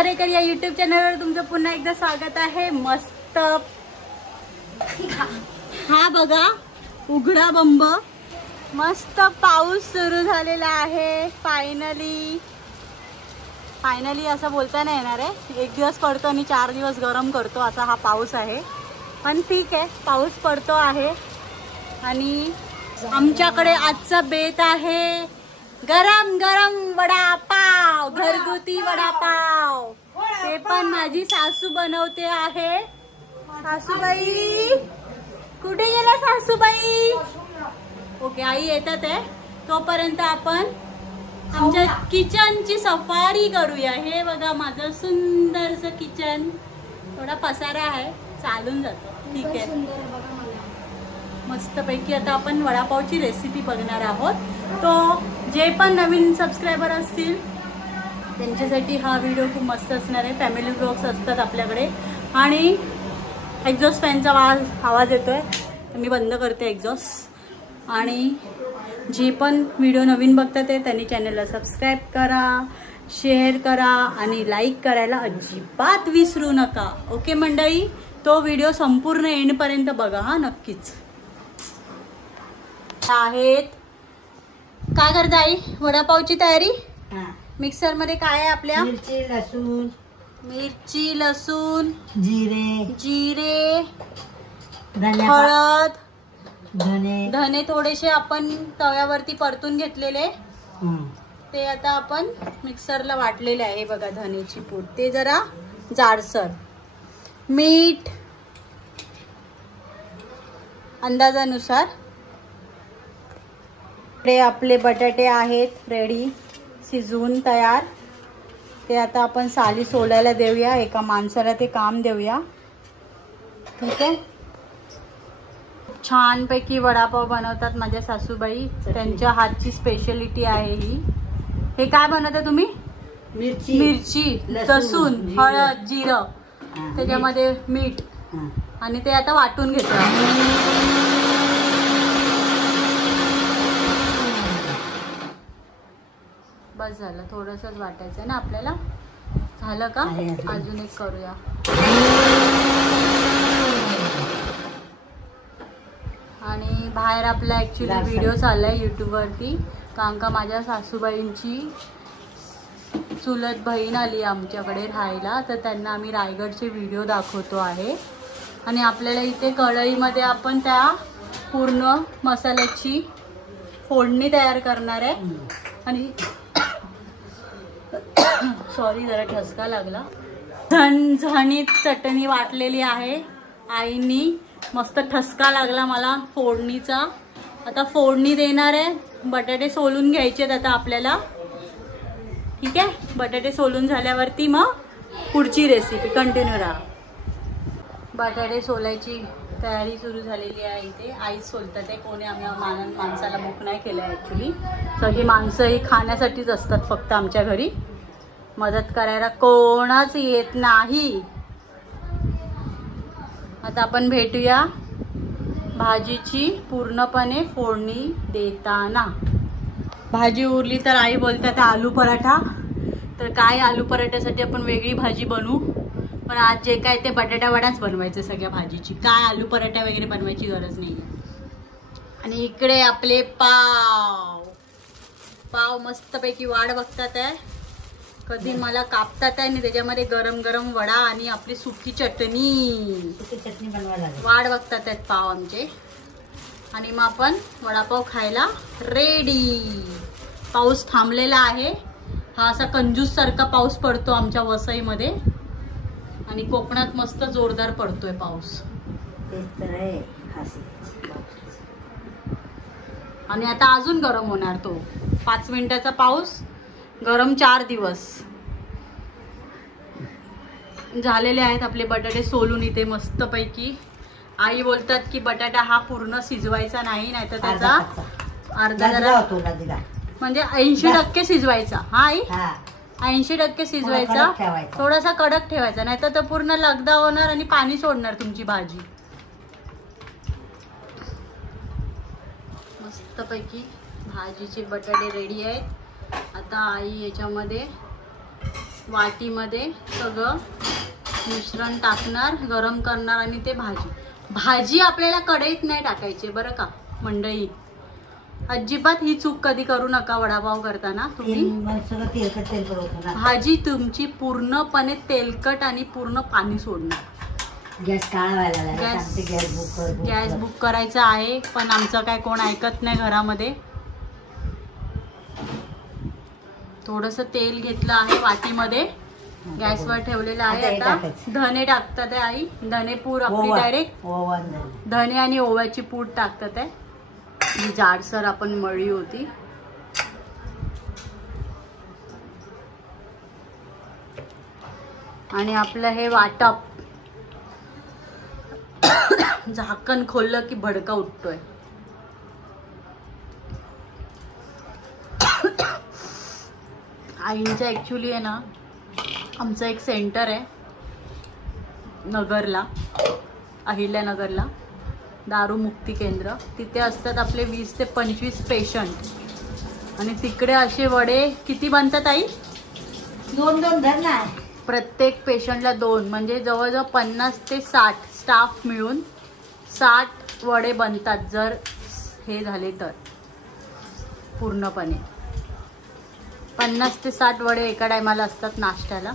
झरेकर या युट्यूब चॅनलवर तुमचं पुन्हा एकदा स्वागत आहे। मस्त हा बघा उघडा बंब, मस्त पाऊस सुरू झालेला आहे। फायनली असं बोलता नाही येणार आहे। एक दिवस पडतो आणि 4 दिवस गरम करतो असा हा पाऊस आहे, पण ठीक आहे, पाऊस पडतो आहे। आणि आमच्याकडे आजचा बेत आहे गरम गरम वडापाव, घरगुती वडापाव। ते पण माझी सासू बनवते आहे। सासूबाई कुठे गेला सासूबाई? ओके, आई येतात आहे, तोपर्यंत आपण आमच्या किचनची सफारी करूया। हे बघा माझं सुंदरसं किचन, थोडा पसारा आहे, चालून जातो, ठीक आहे। मस्तपैकी आता आपण वडापावची रेसिपी बघणार आहोत। तो जे पण नवीन सबस्क्रायबर असतील त्यांच्यासाठी हा व्हिडिओ खूप मस्त असणार आहे। फॅमिली ब्लॉग्स असतात आपल्याकडे आणि एक्झॉस्ट फॅनचा आवाज येतोय, तर मी बंद करते एक्झॉस्ट। आणि जे पण व्हिडिओ नवीन बघतात ते त्यांनी चॅनलला सबस्क्राईब करा, शेअर करा आणि लाईक करायला अजिबात विसरू नका। ओके मंडळी, तो व्हिडिओ संपूर्ण एंडपर्यंत बघा हा, नक्कीच। आहेत काय करता आई? वडापावची तयारी। मिक्सर मध्ये काय आहे आपल्या? मिरची, लसूण, जिरे, हळद, धने थोडेसे आपण तव्यावरती परतून घेतलेले, ते आता आपण मिक्सरला वाटलेले आहे। बघा धनेची पूड, ते जरा जाडसर, मीठ अंदाजानुसार। ते आपले बटाटे आहेत रेडी, शिजवून तयार। ते आता आपण साली सोलायला देऊया, एका माणसाला ते काम देऊया, ठीक आहे। छान पैकी वडापाव बनवतात माझ्या सासूबाई, त्यांच्या हातची स्पेशलिटी आहे ही। हे काय बनवता तुम्ही? मिरची, लसूण, हळद, जिरं, त्याच्यामध्ये मीठ, आणि ते आता वाटून घेतो। बस झालं, थोडंसंच वाटायचं ना आपल्याला, झालं का? अजून एक करूया। आणि बाहेर आपला ॲक्च्युली व्हिडिओ चाललाय यूट्यूबवरती, कारण का माझ्या सासूबाईंची चुलत बहीण आली आमच्याकडे राहायला, तर त्यांना आम्ही रायगडचे व्हिडिओ दाखवतो आहे। आणि आपल्याला इथे कढईमध्ये आपण त्या पूर्ण मसाल्याची फोडणी तयार करणार आहे। आणि सॉरी जरा ठसका लागला। झणझणीत चटणी वाटलेली आहे आईनी, मस्त ठसका लागला मला फोडणीचा। आता फोडणी देणार आहे, बटाटे सोलून घ्यायचे आता आपल्याला, ठीक आहे। बटाटे सोलून झाल्यावरती मग पुढची रेसिपी कंटिन्यू राहा। बटाटे सोलायची तयारी सुरू झालेली आहे इथे, आई सोलतात आहे। कोणी आम्ही माणसाला बुक नाही केलं आहे ॲक्च्युली, सगळी माणसं ही खाण्यासाठीच असतात फक्त आमच्या घरी, मदत करायला कोणच येत नाही। आता आपण भेटूया भाजीची पूर्णपणे फोडणी देताना। भाजी उरली तर आई बोलतात आलू पराठा, तर काय आलू पराठ्यासाठी आपण वेगळी भाजी बनवू, पण आज जे काय ते बटाटा वडाच बनवायचं सगळ्या भाजीची, काय आलू पराठा वगैरे बनवायची गरज नाही। आणि इकडे आपले पाव मस्तपैकी वाट बघतात आहे, कधी मला कापतात आहे, आणि त्याच्यामध्ये गरम गरम वडा आणि आपली सुकी चटणी बनवायला वाट बघतात आहेत पाव आमचे। आणि मग आपण वडापाव खायला रेडी। पाऊस थांबलेला आहे, हा असा कंजूस सारखा पाऊस पडतो आमच्या वसईमध्ये, आणि कोकणात मस्त जोरदार पडतोय पाऊस। आणि आता अजून गरम होणार तो, 5 मिनिटाचा पाऊस, गरम 4 दिवस। झालेले आहेत आपले बटाटे सोलून इथे मस्तपैकी। आई बोलतात की बटाटा हा पूर्ण शिजवायचा नाही, नाहीतर त्याचा अर्धा जरा म्हणजे 80% शिजवायचा। हा आई, 80% शिजवायचा, थोडासा कडक ठेवायचा, नाहीतर तो पूर्ण लगदा होणार आणि पाणी सोडणार तुमची भाजी। मस्तपैकी भाजीचे बटाटे रेडी आहेत। आता आई याच्यामध्ये वाटीमध्ये सगळं मिश्रण टाकणार, गरम करणार आणि ते भाजी आपल्याला कढईत नाही टाकायची बरं का मंडळी. अजिबात ही चूक कधी करू नका वडापाव करताना तुम्ही. भाजी तुमची पूर्णपणे तेलकट आणि पूर्ण पाणी सोडणार. गॅस बुक करायचा आहे, पण आमचं काय कोण ऐकत नाही घरामध्ये. थोडस तेल घेतलं आहे वाटीमध्ये, गॅसवर ठेवलेलं आहे. आता धने टाकतात आहे आई. धने पूड आपली डायरेक्ट धने आणि ओव्याची पूड टाकतात आहे. ही जाडसर आपण मळी होती. आणि आपलं हे वाटप झाकण खोललं की भडका उठतोय. आईंचं ऍक्च्युली आहे ना, आमचं एक सेंटर आहे नगरला, अहिल्यानगरला, दारूमुक्ती केंद्र. तिथे असतात आपले 20 ते 25 पेशंट. आणि तिकडे असे वडे किती बनतात आई? 2-2 धर ना. प्रत्येक पेशंटला 2, म्हणजे जवळजवळ 50 ते 60 स्टाफ मिळून 60 वडे बनतात जर हे झाले तर. पूर्णपणे 50 ते 60 वडे एका टायमाला असतात नाश्त्याला.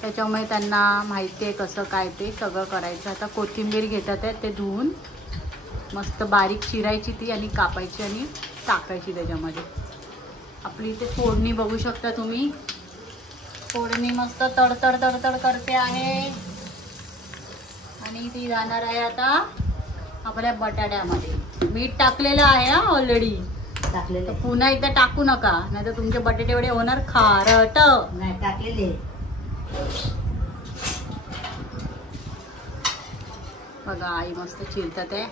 त्याच्यामुळे त्यांना माहिती आहे कसं काय ते सगळं करायचं. आता कोथिंबीर घेतात आहे, ते धुवून मस्त बारीक चिरायची ती आणि कापायची आणि टाकायची त्याच्यामध्ये. आपली इथे फोडणी बघू शकता तुम्ही. फोडणी मस्त तडतड तडतड करते आहे. आणि ती जाणार आहे आता आपल्या बटाट्यामध्ये. मीठ टाकलेलं आहे हा ऑलरेडी. टाकलेले पुन्हा एकदा टाकू नका, नाही तर तुमचे बटाटे वडे होणार खारट. नाही टाकलेले. बघा आई मस्त चिरतात आहे.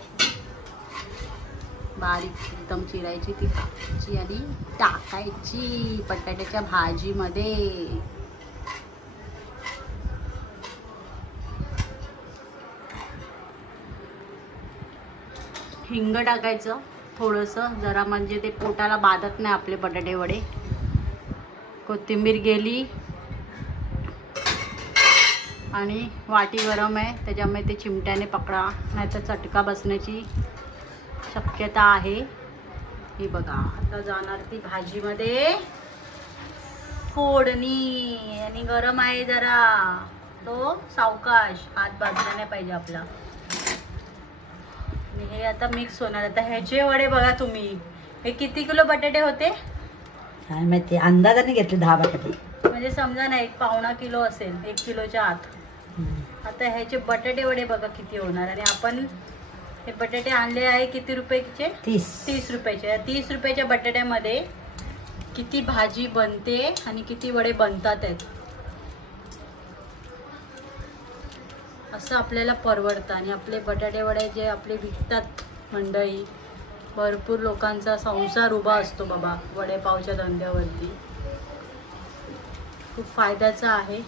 बारीक एकदम चिरायची ती, कापायची आणि टाकायची बटाट्याच्या भाजीमध्ये. हिंग टाकायचं थोडंसं जरा, म्हणजे ते पोटाला बाधत नाही आपले बटाटे वडे. कोथिंबीर गेली आणि वाटी गरम आहे त्याच्यामुळे ते चिमट्याने पकडा, नाहीतर चटका बसण्याची शक्यता आहे. हे बघा आता जाणार ती भाजीमध्ये फोडणी. आणि गरम आहे जरा, तो सावकाश, हात भाजला नाही पाहिजे आपला. हे आता मिक्स होणार. आता ह्याचे वडे बघा तुम्ही. हे किती किलो बटाटे होते? काय माहिती, अंदाजाने घेतले 10 बटाटे. म्हणजे समजा ना 1.25 किलो असेल, 1 किलोच्या आत. आता ह्याचे बटाटे वडे बघा किती होणार. आणि आपण हे बटाटे आणले आहे किती रुपयाचे? 30 रुपयाचे. 30 रुपयाच्या बटाट्यामध्ये किती भाजी बनते आणि किती वडे बनतात आहेत. असं आपल्याला परवडतं. आणि आपले बटाटे वडे जे आपले विकतात मंडळी, भरपूर लोकांचा संसार उभा असतो बाबा वडेपावच्या धंद्यावरती. खूप फायद्याचं आहे.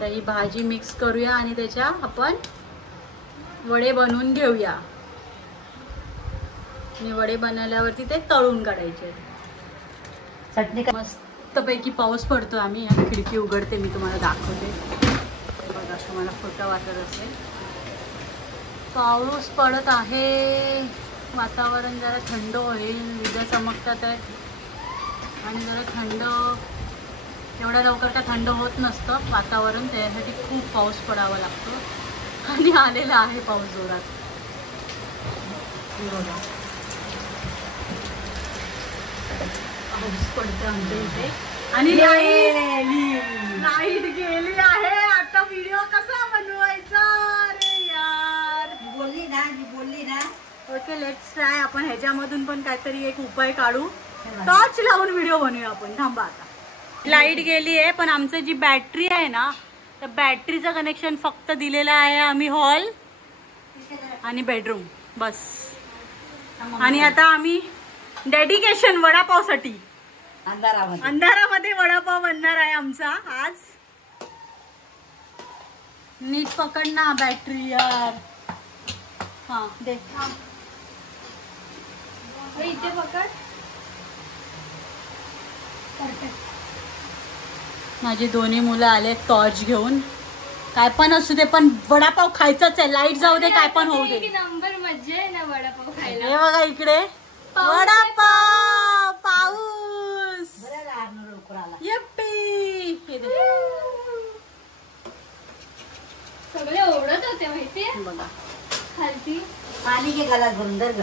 तर ही भाजी मिक्स करूया आणि त्याच्या आपण वडे बनवून घेऊया. आणि वडे बनवल्यावरती ते तळून काढायचे. चटणी मस्तपैकी पाऊस पडतो. आम्ही खिडकी उघडते, मी तुम्हाला दाखवते. बघा तुम्हाला फोटो वाटत असेल, पाऊस पडत आहे. वातावरण जरा थंड होईल, विजा चमकतात आहेत आणि जरा थंड, एवढ्या लवकर का थंड होत नसतं वातावरण, त्यासाठी खूप पाऊस पडावा लागतो. आणि आलेला आहे पाऊस जोरात. बघा पाऊस पडतो आमच्या इथे. आणि लाईट गेली आहे. आता व्हिडिओ कसा बनवायचा रे यार. बोलली ना. Okay let's try. आपण ह्याच्यामधून पण काहीतरी एक उपाय काढू. टॉर्च लावून व्हिडिओ बनवूया आपण. थांबा आता. लाईट गेली आहे, पण आमचं जी बॅटरी आहे ना, तर बॅटरीचं कनेक्शन फक्त दिलेलं आहे आम्ही हॉल आणि बेडरूम बस. आणि आता आम्ही डेडिकेशन वडापावसाठी अंधारामध्ये वडापाव बनणार आहे आमचा आज. नीट पकड ना बॅटरी यार. हा दे इथे पकड. परफेक्ट. माझी दोन्ही मुलं आले टॉर्च घेऊन. काय पण असू दे पण वडापाव खायचाच आहे. लाईट जाऊ दे काय पण होऊ दे. नंबर मज्जा आहे ना वडापाव खायला. हे बघा इकडे वडापाव पाऊस. यप्पी. सगळे ओढत होते माहितीये बघा खालती. पाणी घे घालात भरून दर ग.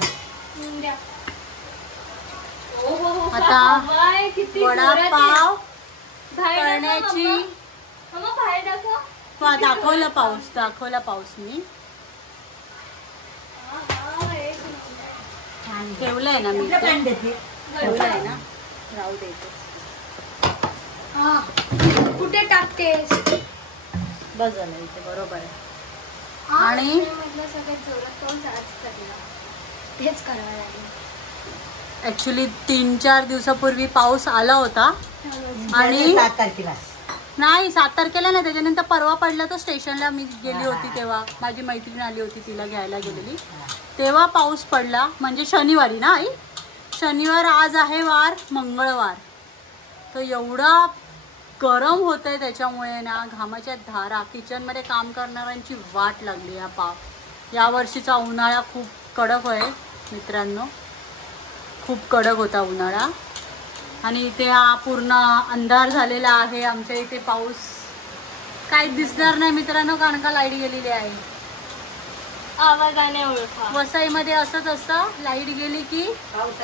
द्या. हो, आता हवाय, किती जोरात आहे. वडापाव बाहेर करण्याची दाखव मम्मा, बाहेर दाखव. दाखवला पाऊस मी एक नंबर. ठेवलंय ना मी कुठलं पाणी देते? ठेवलंय ना राहू दे. हा. कुठे टाकतेस? बस झालं इथे बरोबर आहे. हा, आणि मी म्हटलं सगळ्यात जोरात पाऊस आज पडला. तेच करावं लागेल. ऍक्च्युली 3-4 दिवसापूर्वी पाऊस आला होता आणि 7 तारखेला. नाही 7 तारखेला नाही, त्याच्यानंतर परवा पडला तो. स्टेशनला मी गेली होती तेव्हा माझी मैत्रीण आली होती, तिला घ्यायला गेलेली तेव्हा पाऊस पडला. म्हणजे शनिवारी ना आई, शनिवार आज आहे वार मंगळवार. तर एवढा गरम होत आहे त्याच्यामुळे ना घामाच्या धारा. किचनमध्ये काम करणाऱ्यांची वाट लागली. या वर्षीचा उन्हाळा खूप कडक आहे मित्रांनो, खूप कडक होता उन्हाळा. आणि इथे हा पूर्ण अंधार झालेला आहे. आमच्या इथे पाऊस काही दिसणार नाही मित्रांनो, कारण का लाईट गेलेली आहे. आवाजाने ओळखा. वसईमध्ये असंच असतं, लाईट गेली की पाऊस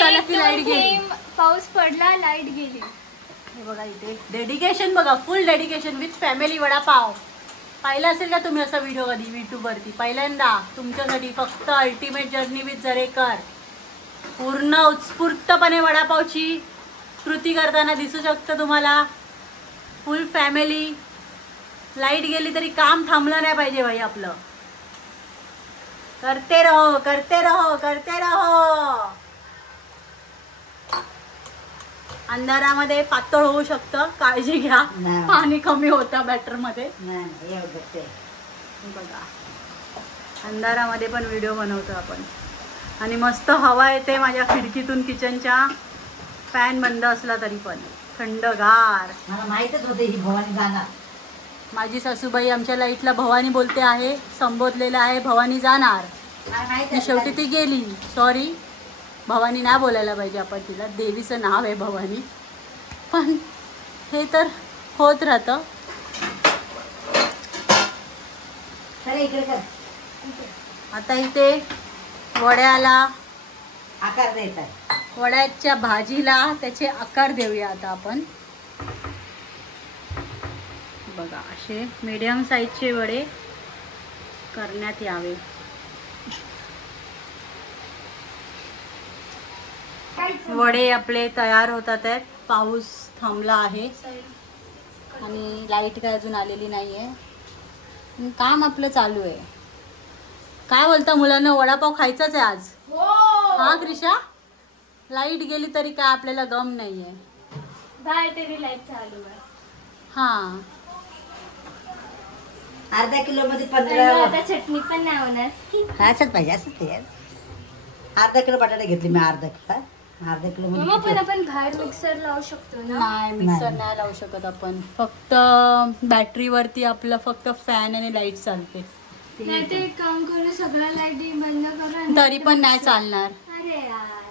आला की लाईट गेली. पाऊस पडला, लाईट गेली. हे बघा इथे डेडिकेशन बघा, फुल डेडिकेशन विथ फॅमिली वडापाव. पाहिलं असेल का तुम्ही असा व्हिडिओ कधी युट्यूबवरती? पहिल्यांदा तुमच्यासाठी फक्त अल्टिमेट जर्नी विथ जरेकर. पूर्ण उत्स्फूर्तपणे वडापावची कृती करताना दिसू शकतं तुम्हाला. फुल फॅमिली. लाईट गेली तरी काम थांबलं नाही पाहिजे भाई आपलं. करते रहो करते रहो करते रहो. अंधारामध्ये पातळ होऊ शकतं, काळजी घ्या. नाही. पाणी कमी होतं बॅटर मध्ये. नाही एवढं ते. बघा अंधारामध्ये पण व्हिडिओ बनवतो आपण. आणि मस्त हवा येते माझ्या खिडकीतून किचनच्या. फॅन बंद असला तरी पण थंडगार. मला माहितच होतं ही भवानी जाणार. माझी सासूबाई आमच्या लाईटला भवानी बोलते आहे, संबोधलेलं आहे भवानी जाणार. मला माहित आणि शेवटी ती गेली. सॉरी, भवानी नाही बोलायला पाहिजे आपण तिला, देवीचं नाव आहे भवानी. पण हे तर होत राहतं. इकडे कर. आता इथे वड्याला आकार द्यायचा आहे. वड्याच्या भाजीला त्याचे आकार देऊया आता आपण. बघा असे मीडियम साईजचे वडे करण्यात यावे. वडे आपले तयार होतात आहेत. पाऊस थांबला आहे आणि लाईट काय अजून आलेली नाहीये. काम आपलं चालू आहे. काय बोलता मुलांना, वडापाव खायचाच आहे आज? हा क्रिशा, लाईट गेली तरी काय आपल्याला गम नाहीये. बाहेर तरी लाईट चालू आहे. हा, अर्धा किलो मध्ये आणि 15. आता चटणी पण नाही होणार. असंच पाहिजे असंच ते. अर्धा किलो बटाटे घेतले मी. अर्धा किलो मम्मा पण मध्ये आपण बाहेर मिक्सर लावू शकतो ना. नाही मिक्सर नाही. नाही लावू शकत आपण. फक्त बॅटरीवरती आपलं फक्त फॅन आणि लाईट चालते. नाही ते एक काम करू, सगळ्या लाईटी बंद करू आणि तरी पण नाही चालणार. अरे यार,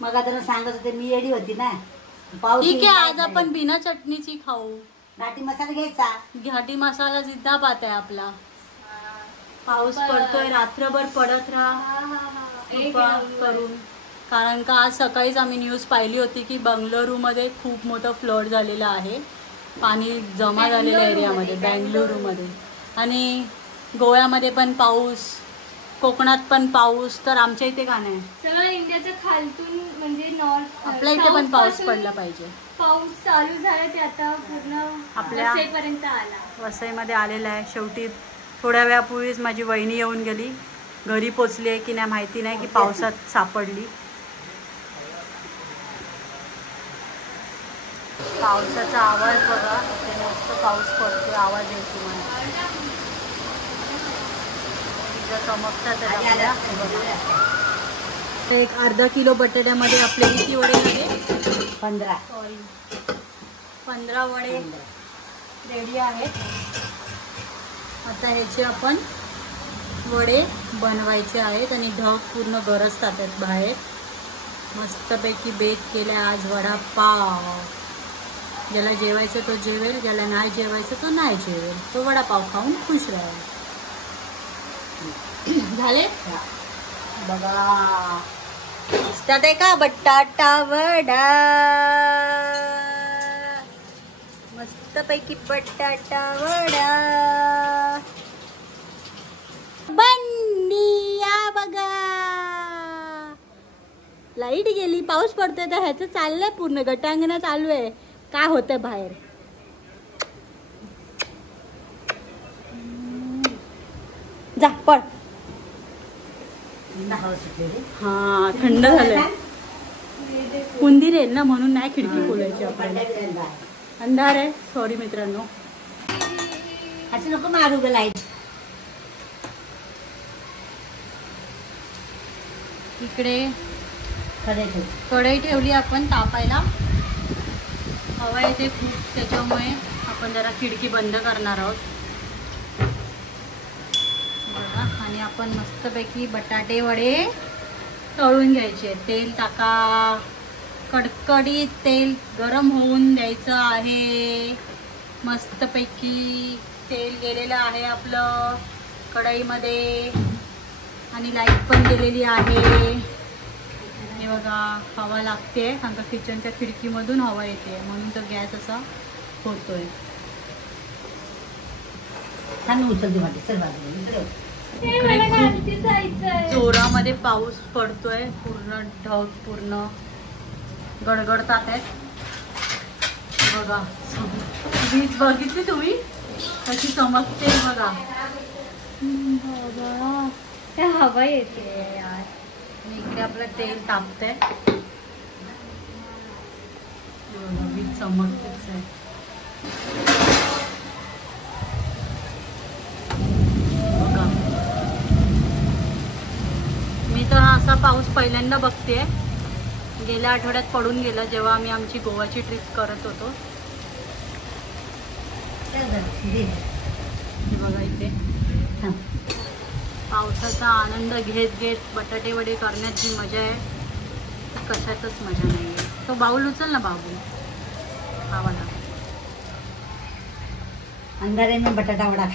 मग आता सांगत होते मी येडी होती ना. पाऊस ठीक आहे, आज आपण बिना चटणीची खाऊ. घाटी मसाला घ्यायचा. घाटी मसाला जिंदाबाद आहे आपला. पाऊस पडतोय, रात्रभर पडत राहा एक कृपा नंबर. करून. कारण का आज सकाळीच आम्ही न्यूज पाहिली होती की बंगळुरूमध्ये खूप मोठं फ्लड झालेलं आहे. पाणी जमा झालेलं एरियामध्ये, बंगळुरूमध्ये. आणि गोव्यामध्ये पण पाऊस, कोकणात पण पाऊस. तर आमच्या इथे का नाही? सगळं इंडियाचं खालतून म्हणजे नॉर्थ, आपल्या इथे पण पाऊस पडला पाहिजे. पाऊस चालू झाला ते आता पूर्ण आपल्या- वसईपर्यंत आला. वसईमध्ये आलेला आहे. शेवटी थोड्या वेळापूर्वीच माझी वहिनी येऊन गेली. घरी पोचली आहे की नाही माहिती नाही, की पावसात सापडली. पावसाचा आवाज बघा, इथे मस्त पाऊस पडतोय, आवाज येतो मला. चमकतात आहे आपल्या. एक अर्धा किलो बटाट्यामध्ये आपले किती वडे झाले? 15. सॉरी, 15 वडे रेडी आहेत. आता ह्याचे आपण वडे बनवायचे आहेत आणि ढग पूर्ण गरजतात आहेत बाहेर. मस्तपैकी बेत केल्या आज वडापाव. ज्याला जेवायचं तो जेवेल, ज्याला नाही जेवायचं तो नाही जेवेल, तो वडापाव खाऊन खुश राहील. झाले बघा. त्यात आहे का बटाटा वडा, मस्तपैकी बटाटा वडा. बंडी या बघा. लाईट गेली, पाऊस पडतोय तर ह्याचं चाललंय पूर्ण गटांगणा चालू आहे. काय होतंय बाहेर. जा पड. हा थंड झालंय. उंदीर येईल ना म्हणून नाही खिडकी खोलायची आपल्याला. अंधार आहे. सॉरी मित्रांनो. असं नको मारू ग लाईट. इकडे कढई ठेवली आपण तापायला. हवा येते खूप, त्याच्यामुळे आपण जरा खिडकी बंद करणार आहोत बघा. आणि आपण मस्तपैकी बटाटे वडे तळून घ्यायचे. तेल टाका, कडकडीत तेल गरम होऊन द्यायचं आहे. मस्तपैकी तेल गेलेलं आहे आपलं कढईमध्ये आणि लाईट पण गेलेली आहे. हे बघा हवा लागते कारण का किचनच्या खिडकीमधून हवा येते म्हणून तो गॅस असा होतोय. जोरामध्ये पाऊस पडतोय. पूर्ण ढग पूर्ण गडगडतात आहेत बघा. वीज बघितली तुम्ही कशी चमकते बघा. बाबा त्या हवा येते यार. इकडे आपलं तेल तापतंय. वीज चमकतेच आहे. बघा मी तर असा पाऊस पहिल्यांदा बघते. गेल्या आठवड्यात पडून गेला जेव्हा आम्ही आमची गोवाची ट्रिप करत होतो. बघा इथे पावसाचा आनंद घेत घेत बटाटे वडे करण्यात जी मजा आहे कशातच मजा नाही आहे. तो बाऊल उचल ना बाबू. हा वाला अंधारे में बटाटा वडा.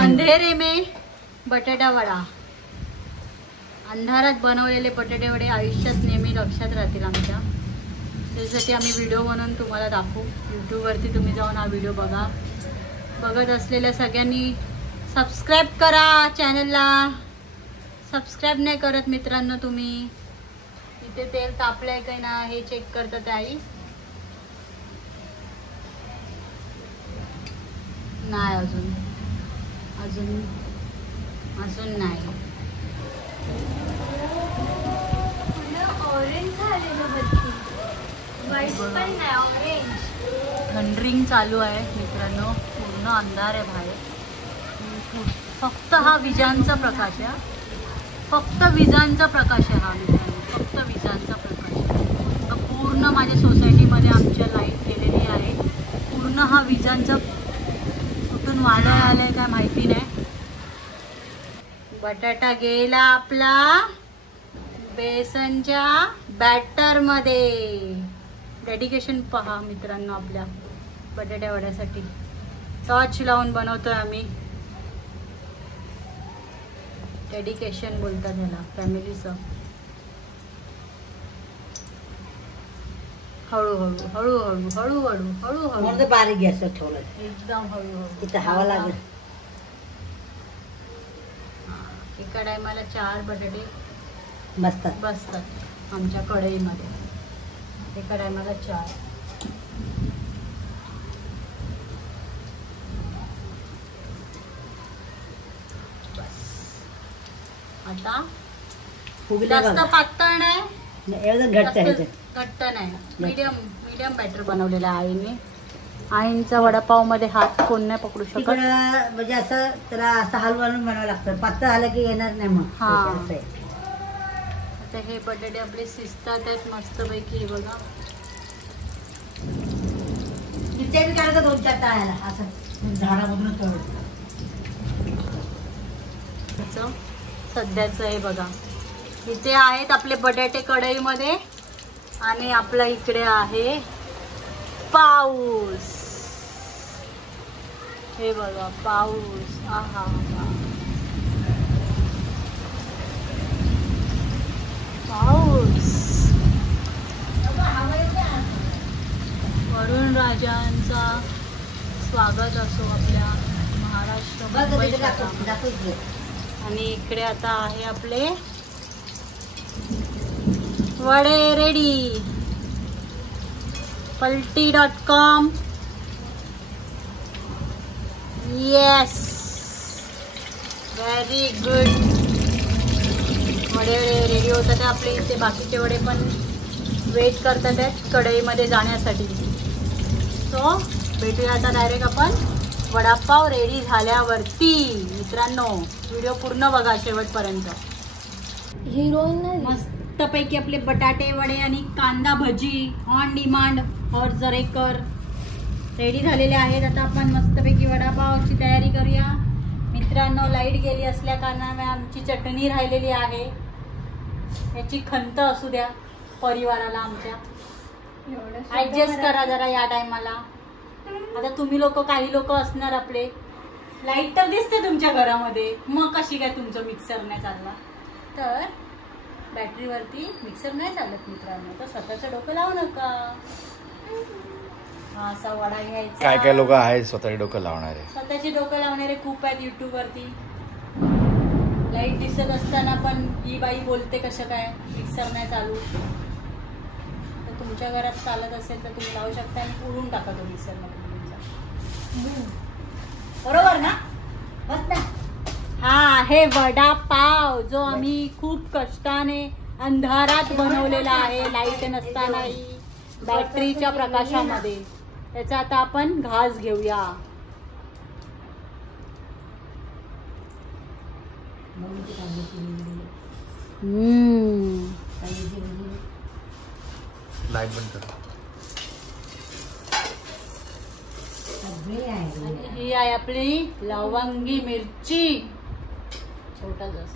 अंधेरे में बटाटा वडा. अंधारात बनवलेले बटाटे वडे आयुष्यात नेहमी लक्षात राहतील आमच्या. त्यासाठी आम्ही व्हिडिओ बनवून तुम्हाला दाखवू. यूट्यूबवरती तुम्ही जाऊन हा व्हिडिओ बघा. बघत असलेल्या सगळ्यांनी सबस्क्राईब करा चॅनलला. सबस्क्राईब नाही करत मित्रांनो तुम्ही. इथे तेल तापलंय काय ना हे चेक करतात आई. नाही अजून अजून अजून नाही. ऑरेंज झालेलं बत्ती, व्हाईट पण नाही, ऑरेंज. थंडरिंग चालू आहे मित्रांनो. पूर्ण अंधार आहे बाहेर. फक्त हा विजांचा प्रकाश आहे. फक्त विजांचा प्रकाश आहे हा मित्रांनो. फक्त विजांचा प्रकाश. पूर्ण माझ्या सोसायटीमध्ये आमच्या लाईट गेलेली आहे. पूर्ण हा विजांचा कुठून वादळ आलाय काय माहिती नाही. बटाटा गेला आपला बेसनच्या बॅटर मध्ये. डेडिकेशन पहा मित्रांनो आपल्या बटाट्या वड्यासाठी. टॉर्च लावून बनवतोय आम्ही. डेडिकेशन बोलतात ह्याला फॅमिलीचं. हळूहळू हळूहळू हळूहळू हळूहळू बारीक गॅस ठेवलं एकदम हळूहळू. इथं हवा लागेल. एका टायमाला 4 बटाटे बसतात आमच्या कढईमध्ये. एका टायमाला 4. आता जास्त पातळ नाही घट्ट नाही. मीडियम बॅटर बनवलेला आहे आईने. आईंचा वडापाव मध्ये हात कोण नाही पकडू शकत. म्हणजे असं त्याला असं हलवून बनावं लागतं. पातळ झालं की येणार नाही मग. हा आता हे बटाटे आपले शिजतात आहेत मस्तपैकी. हे बघा मिरच्या बी काढायचं 2-4 तळायला असं झाडामधून तळून. सध्याचं हे बघा, इथे आहेत आपले बटाटे कढईमध्ये आणि आपला इकडे आहे पाऊस. हे बघा पाऊस. आहा पाऊस. वरुण राजांचा स्वागत असो आपल्या महाराष्ट्र मुंबईत. आणि इकडे आता आहे आपले वडे रेडी. पलटी.com. Yes, very good. वडे रेडी होतात आपले इथे. बाकीचे वडे पण वेट करतात आहेत कढईमध्ये जाण्यासाठी. सो भेटूया आता डायरेक्ट आपण वडापाव रेडी झाल्यावरती. मित्रांनो व्हिडिओ पूर्ण बघा शेवटपर्यंत. हिरोईन मस्तपैकी आपले बटाटे वडे आणि कांदा भजी ऑन डिमांड और जरेकर रेडी झालेले आहेत. आता आपण मस्तपैकी वडापावची तयारी करूया. मित्रांनो लाईट गेली असल्या कारणाने आमची चटणी राहिलेली आहे. याची खंत असू द्या परिवाराला आमच्या. ऍडजस्ट करा जरा या टायमाला. आता तुम्ही लोक, काही लोक असणार आपले, लाईट तर दिसते तुमच्या घरामध्ये, मग कशी काय तुमचं मिक्सर नाही चालला? तर बॅटरीवरती मिक्सर नाही चालत मित्रांनो, तर स्वतःचं डोकं लावू नका. हा असा वडा घ्यायचा. काय काय लोक आहेत स्वतःचे डोकं लावणारे, स्वतःचे डोकं लावणारे खूप आहेत युट्यूब वरती. लाईट दिसत असताना पण ही बाई बोलते कसं काय मिक्सर नाही चालू. तर तुमच्या घरात चालत असेल तर तुम्ही लावू शकता आणि उडून टाका तो मिक्सर मध्ये तुमचा. बरोबर ना? हा आहे वडापाव जो आम्ही खूप कष्टाने अंधारात बनवलेला आहे, लाईट नसतानाही बॅटरीच्या प्रकाशामध्ये. त्याचा आता आपण घास घेऊया. लाईट बंद कर. ही आहे आपली लवंगी मिरची. छोटा जस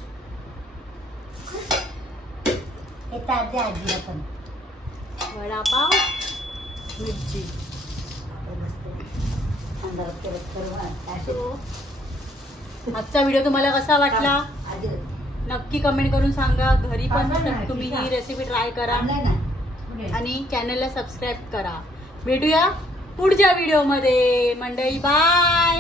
वडापाव मिरची. आजचा व्हिडिओ तुम्हाला कसा वाटला नक्की कमेंट करून सांगा. घरी पण तुम्ही ही रेसिपी ट्राय करा आणि चॅनलला सबस्क्राईब करा. भेटूया पुढच्या व्हिडिओमध्ये मंडळी. बाय.